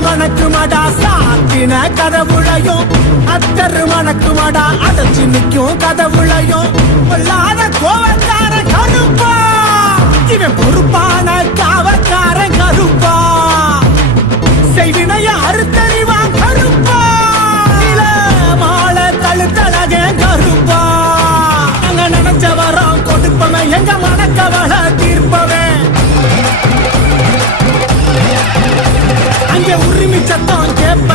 மணக்குமடா சாத்தின கதவுளையும் அத்தரு மணக்குமடா அடைச்சு நிற்கும் கதவுளையும் பொல்லாத கோவக்கார கருப்பா இவன் பொறுப்பான காவக்கார கருப்பா செய்வினைய அறுத்தறிவான் கருப்பா இல மாலை தழுத்தழக கருப்பா நாங்க நினைச்ச வரோம் கொடுப்பவன் எங்க மனக்கவலை தீர்ப்பவன் அங்கே உரிமை சத்தம் கேட்ப